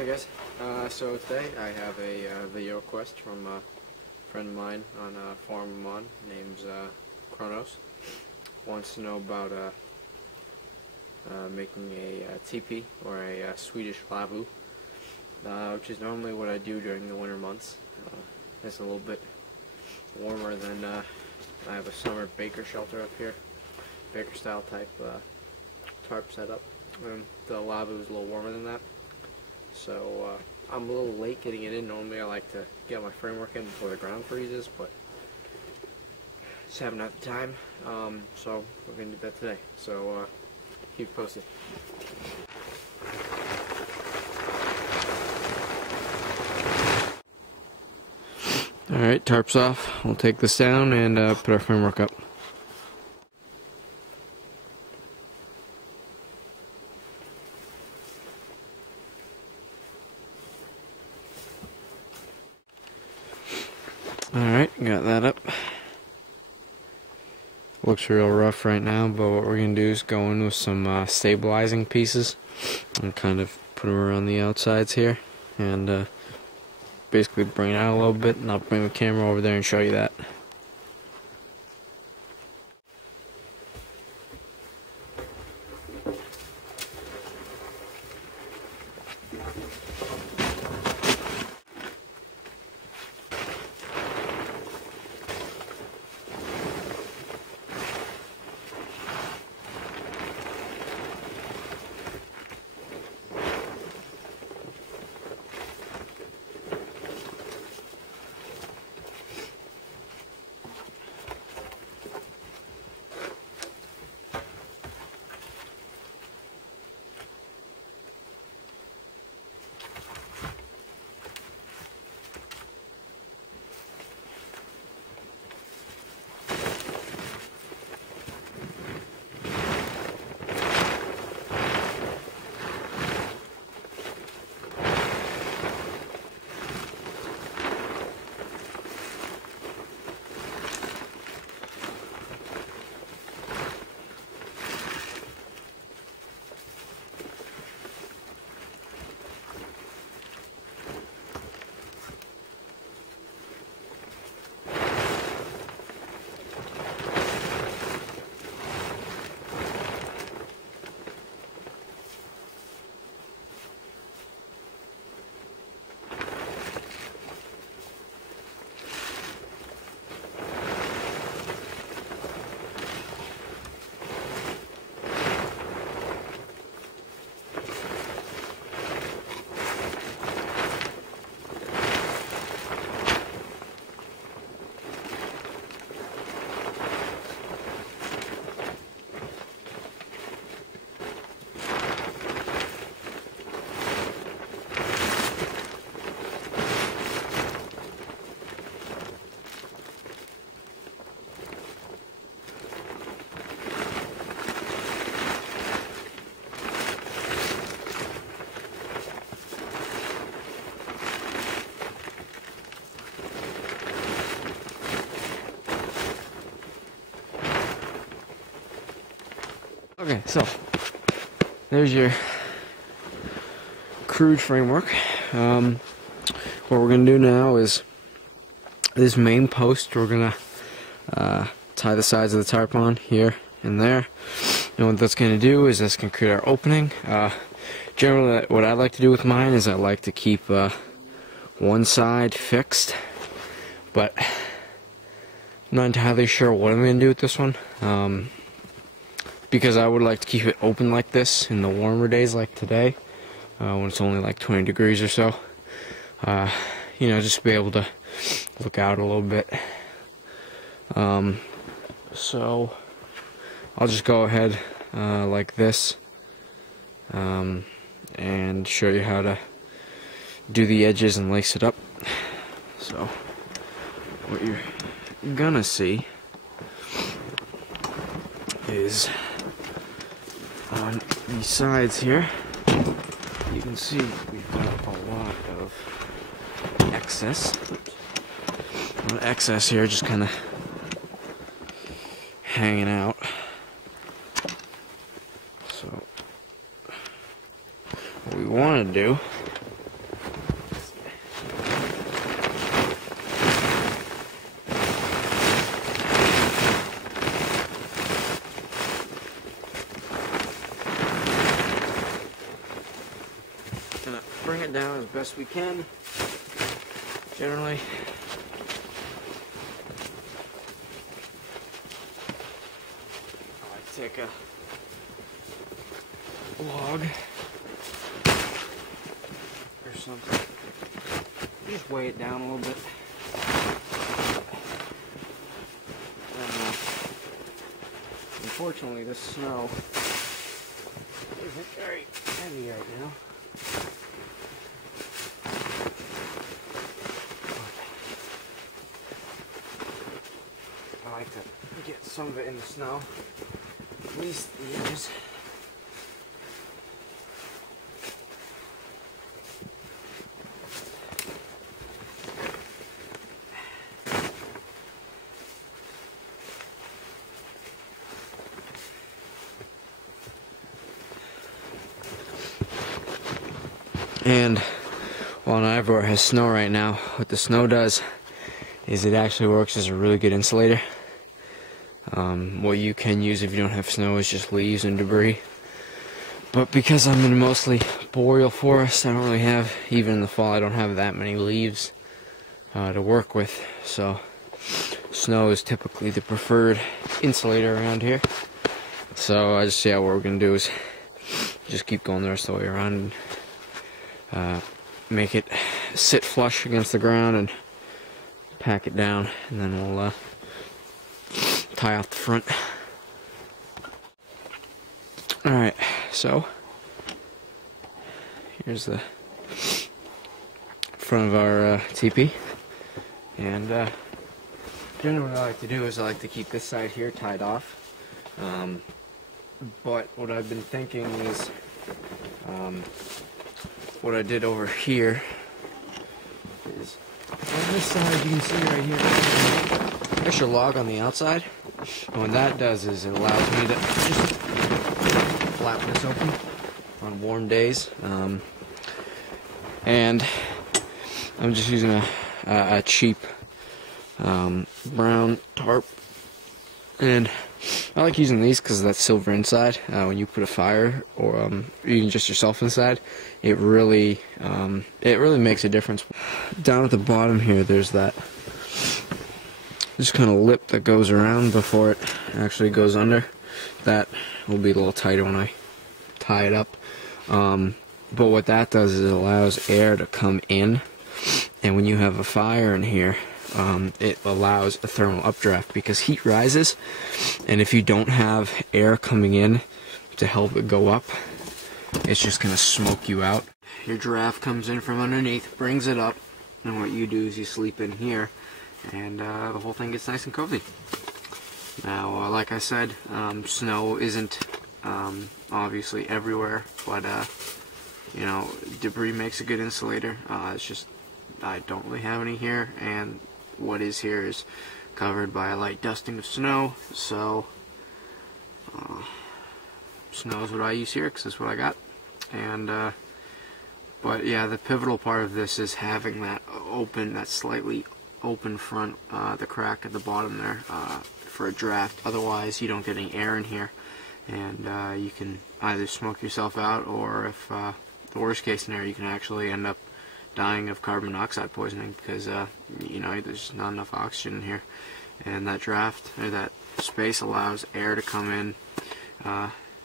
Hey guys, so today I have a video request from a friend of mine on a forum I'm on, named Kronos. Wants to know about making a teepee or a Swedish Lavvu, which is normally what I do during the winter months. It's a little bit warmer than I have a summer baker shelter up here, baker style type tarp setup. The Lavvu is a little warmer than that. So I'm a little late getting it in. Normally I like to get my framework in before the ground freezes, but just haven't had the time. So we're going to do that today. So keep posted. Alright, tarp's off. We'll take this down and put our framework up. Alright, got that up. Looks real rough right now, but what we're going to do is go in with some stabilizing pieces and kind of put them around the outsides here and basically bring it out a little bit, and I'll bring the camera over there and show you that. Okay, so there's your crude framework. What we're going to do now is this main post, we're going to tie the sides of the tarp on here and there. And what that's going to do is that's going to create our opening. Generally, what I like to do with mine is I like to keep one side fixed, but I'm not entirely sure what I'm going to do with this one. Because I would like to keep it open like this in the warmer days like today, when it's only like 20 degrees or so. You know, just to be able to look out a little bit. So I'll just go ahead like this and show you how to do the edges and lace it up. So what you're gonna see is on these sides here, you can see we've got a lot of excess. A lot of excess here, just kind of hanging out. So what we want to do it down as best we can. Generally, I like to take a log or something. Just weigh it down a little bit. Unfortunately, this snow isn't very heavy right now. I like to get some of it in the snow, at least the edges. And while not everywhere has snow right now, what the snow does is it actually works as a really good insulator. What you can use if you don't have snow is just leaves and debris. But because I'm in mostly boreal forest, I don't really have, even in the fall, I don't have that many leaves to work with. So snow is typically the preferred insulator around here. So I just, yeah, what we're going to do is just keep going the rest of the way around and make it sit flush against the ground and pack it down, and then we'll tie off the front. Alright, so here's the front of our teepee, and generally what I like to do is I like to keep this side here tied off, but what I've been thinking is what I did over here is on this side, you can see right here, extra log on the outside, and what that does is it allows me to just flap this open on warm days, and I'm just using a cheap brown tarp, and I like using these because of that silver inside. When you put a fire or even just yourself inside, it really makes a difference. Down at the bottom here, there's that just kind of lip that goes around before it actually goes under. That will be a little tighter when I tie it up. But what that does is it allows air to come in, and when you have a fire in here, it allows a thermal updraft because heat rises, and if you don't have air coming in to help it go up, it's just going to smoke you out. Your draft comes in from underneath, brings it up, and what you do is you sleep in here, and the whole thing gets nice and cozy. Now, like I said, snow isn't obviously everywhere, but you know, debris makes a good insulator. It's just I don't really have any here, and what is here is covered by a light dusting of snow, so snow is what I use here because that's what I got. And but yeah, the pivotal part of this is having that open, that slightly open front, the crack at the bottom there, for a draft. Otherwise you don't get any air in here, and you can either smoke yourself out, or if the worst case scenario, you can actually end up dying of carbon monoxide poisoning because you know, there's not enough oxygen in here, and that draft, or that space, allows air to come in,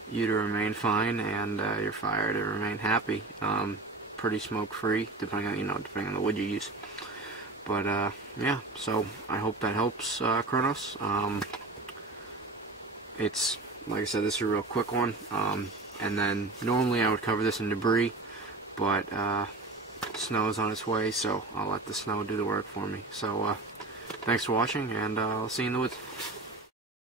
you to remain fine, and your fire to remain happy, pretty smoke free, depending on, you know, depending on the wood you use. But yeah, so I hope that helps, Kronos. It's, like I said, this is a real quick one, and then normally I would cover this in debris, but snow is on its way, so I'll let the snow do the work for me. So thanks for watching, and I'll see you in the woods.